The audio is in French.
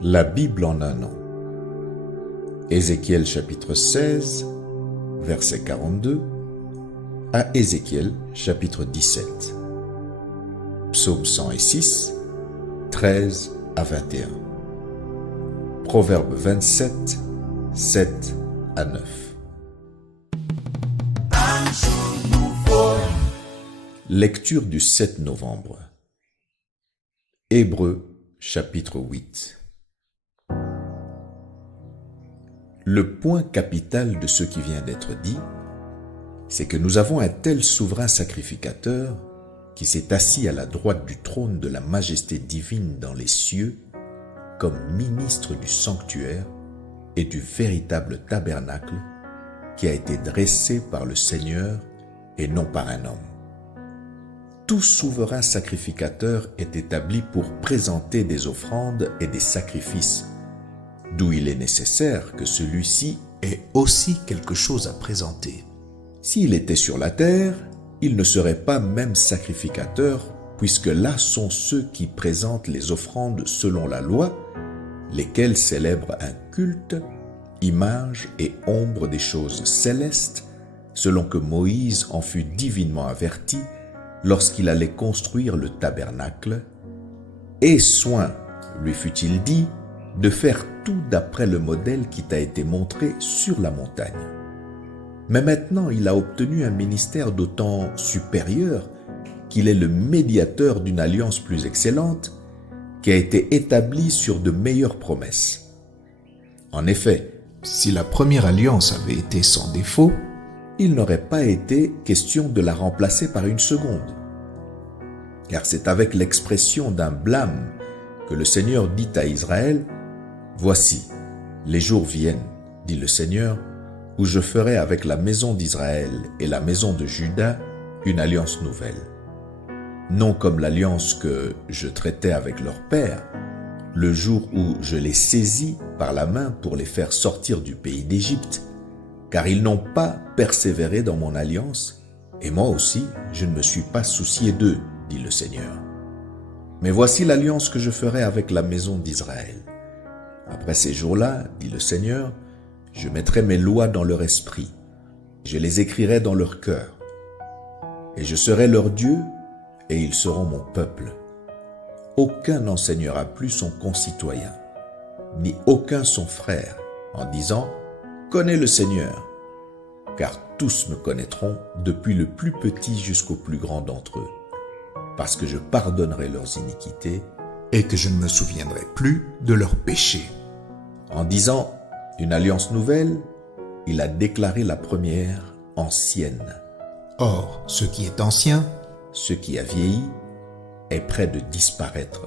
La Bible en un an. Ézéchiel chapitre 16, verset 42 à Ézéchiel chapitre 17. Psaume 106, 13 à 21. Proverbe 27, 7 à 9. Lecture du 7 novembre. Hébreux chapitre 8. Le point capital de ce qui vient d'être dit, c'est que nous avons un tel souverain sacrificateur qui s'est assis à la droite du trône de la majesté divine dans les cieux comme ministre du sanctuaire et du véritable tabernacle qui a été dressé par le Seigneur et non par un homme. Tout souverain sacrificateur est établi pour présenter des offrandes et des sacrifices, d'où il est nécessaire que celui-ci ait aussi quelque chose à présenter. S'il était sur la terre, il ne serait pas même sacrificateur, puisque là sont ceux qui présentent les offrandes selon la loi, lesquels célèbrent un culte, image et ombre des choses célestes, selon que Moïse en fut divinement averti lorsqu'il allait construire le tabernacle, et soin, lui fut-il dit, de faire tout d'après le modèle qui t'a été montré sur la montagne. Mais maintenant, il a obtenu un ministère d'autant supérieur qu'il est le médiateur d'une alliance plus excellente qui a été établie sur de meilleures promesses. En effet, si la première alliance avait été sans défaut, il n'aurait pas été question de la remplacer par une seconde. Car c'est avec l'expression d'un blâme que le Seigneur dit à Israël: « Voici, les jours viennent, dit le Seigneur, où je ferai avec la maison d'Israël et la maison de Juda une alliance nouvelle. Non comme l'alliance que je traitais avec leur père, le jour où je les saisis par la main pour les faire sortir du pays d'Égypte, car ils n'ont pas persévéré dans mon alliance, et moi aussi je ne me suis pas soucié d'eux, dit le Seigneur. Mais voici l'alliance que je ferai avec la maison d'Israël. Après ces jours-là, dit le Seigneur, je mettrai mes lois dans leur esprit, je les écrirai dans leur cœur, et je serai leur Dieu, et ils seront mon peuple. Aucun n'enseignera plus son concitoyen, ni aucun son frère, en disant « Connais le Seigneur », car tous me connaîtront, depuis le plus petit jusqu'au plus grand d'entre eux, parce que je pardonnerai leurs iniquités et que je ne me souviendrai plus de leurs péchés. En disant une alliance nouvelle, il a déclaré la première ancienne. Or, ce qui est ancien, ce qui a vieilli, est près de disparaître.